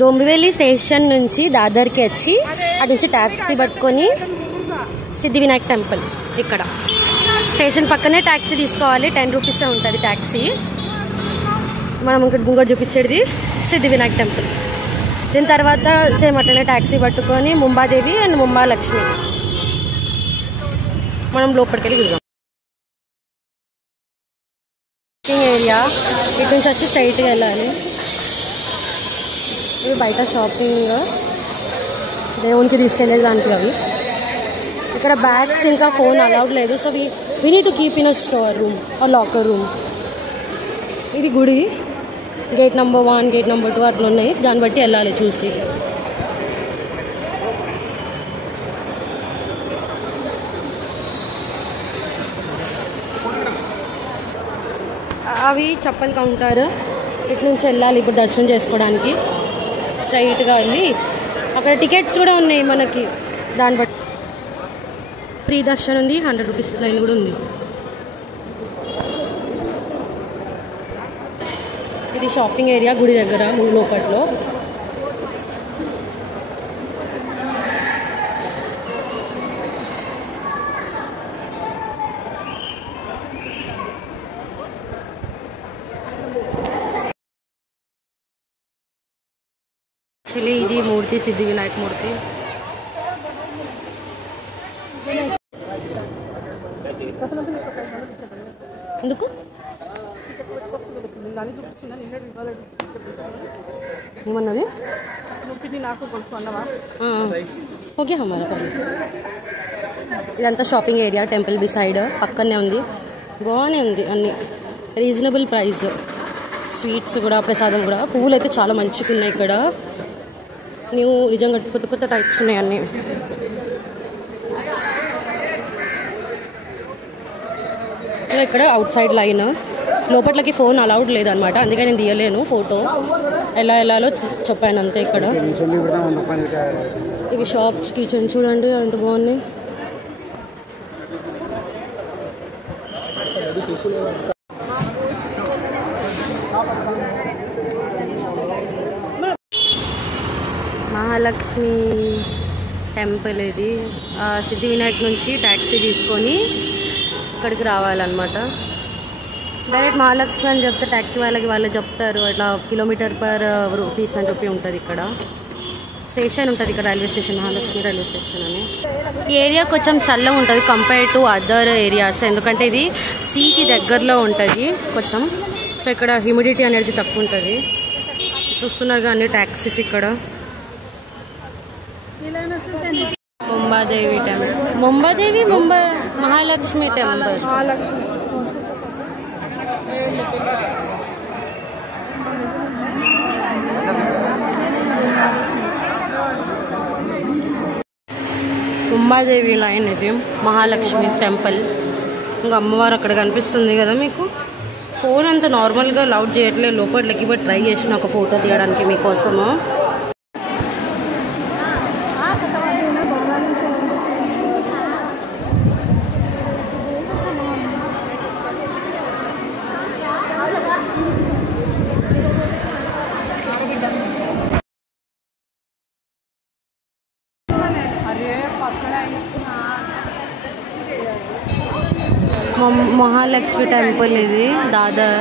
డోంబివెల్లి station నుంచి దాదర్కి వచ్చి అటు నుంచి ట్యాక్సీ పట్టుకొని సిద్ధివినాయక్ టెంపుల్. ఇక్కడ స్టేషన్ పక్కనే ట్యాక్సీ తీసుకోవాలి, 10 రూపీస్ ఉంటుంది ట్యాక్సీ. మనం ఇక్కడ ముంగట చూపించేది సిద్ధివినాయక్ టెంపుల్. దీని తర్వాత సేమ్ అట్లనే ట్యాక్సీ పట్టుకొని ముంబాదేవి అండ్ ముంబాలక్ష్మి మనం లోపలికి వెళ్ళి చూద్దాం. ఏరియా ఇటు నుంచి వచ్చి స్ట్రైట్గా వెళ్ళాలి. ఇవి బయట షాపింగ్, దేవునికి తీసుకెళ్ళే దానికి అవి. ఇక్కడ బ్యాగ్స్ ఇంకా ఫోన్ అలౌడ్ లేదు. So we need to keep in a store room or locker room. ఇది గుడి, గేట్ నెంబర్ 1, గేట్ నెంబర్ 2 అట్లా ఉన్నాయి. దాన్ని బట్టి వెళ్ళాలి చూసి. అవి చప్పల్ కౌంటర్. ఇటు నుంచి వెళ్ళాలి ఇప్పుడు దర్శనం చేసుకోవడానికి. స్ట్రైట్గా వెళ్ళి అక్కడ టికెట్స్ కూడా ఉన్నాయి మనకి, దాన్ని బట్టి ఫ్రీ దర్శనం ఉంది, 100 రూపీస్ లైన్ కూడా ఉంది. ఇది షాపింగ్ ఏరియా గుడి దగ్గర లోపట్లో. యాక్చువల్లీ ఇది మూర్తి సిద్ధివినాయక్ మూర్తి. ఎందుకు ఏమన్నది ఓకే హమారా పని. ఇదంతా షాపింగ్ ఏరియా టెంపుల్ బిసైడ్ పక్కనే ఉంది. బాగానే ఉంది, అన్ని రీజనబుల్ ప్రైస్. స్వీట్స్ కూడా, ప్రసాదం కూడా. పువ్వులు అయితే చాలా మంచిగా ఉన్నాయి ఇక్కడ. నువ్వు నిజంగా కొత్త కొత్త టైప్స్ ఉన్నాయి అన్నీ. ఇక్కడ అవుట్ సైడ్ లైన్, లోపట్లకి ఫోన్ అలౌడ్ లేదనమాట, అందుకే నేను తీయలేను ఫోటో. ఎలా వెళ్ళాలో చెప్పాను అంతే. ఇక్కడ ఇవి షాప్స్, కిచెన్ చూడండి ఎంత బాగున్నాయి. మహాలక్ష్మి టెంపుల్ ఇది. సిద్ధివినాయక్ నుంచి ట్యాక్సీ తీసుకొని ఇక్కడికి రావాలన్నమాట. డైరెక్ట్ మహాలక్ష్మి అని చెప్తే ట్యాక్సీ వాళ్ళకి వాళ్ళు చెప్తారు అట్లా కిలోమీటర్ పర్ రూపీస్ అని చెప్పి ఉంటుంది. ఇక్కడ స్టేషన్ ఉంటుంది, ఇక్కడ railway station, Mahalakshmi railway station అని. ఈ ఏరియా కొంచెం చల్లగా ఉంటుంది కంపేర్ టు అదర్ ఏరియాస్, ఎందుకంటే ఇది సీకి దగ్గరలో ఉంటుంది కొంచెం. సో ఇక్కడ హ్యూమిడిటీ అనేది తక్కువ ఉంటుంది. చూస్తున్నారు అన్ని ట్యాక్సీస్ ఇక్కడ. Mumbadevi temple, Mumbadevi Mahalakshmi temple. Mumbadevi line ఇది, మహాలక్ష్మి టెంపుల్. ఇంకా అమ్మవారు అక్కడ కనిపిస్తుంది కదా మీకు. ఫోన్ అంతా నార్మల్గా లౌడ్ చేయట్లేదు లోపలికి, బట్ ట్రై చేసిన ఒక ఫోటో తీయడానికి మీకోసము. మహాలక్ష్మి టెంపుల్ ఇది దాదర్.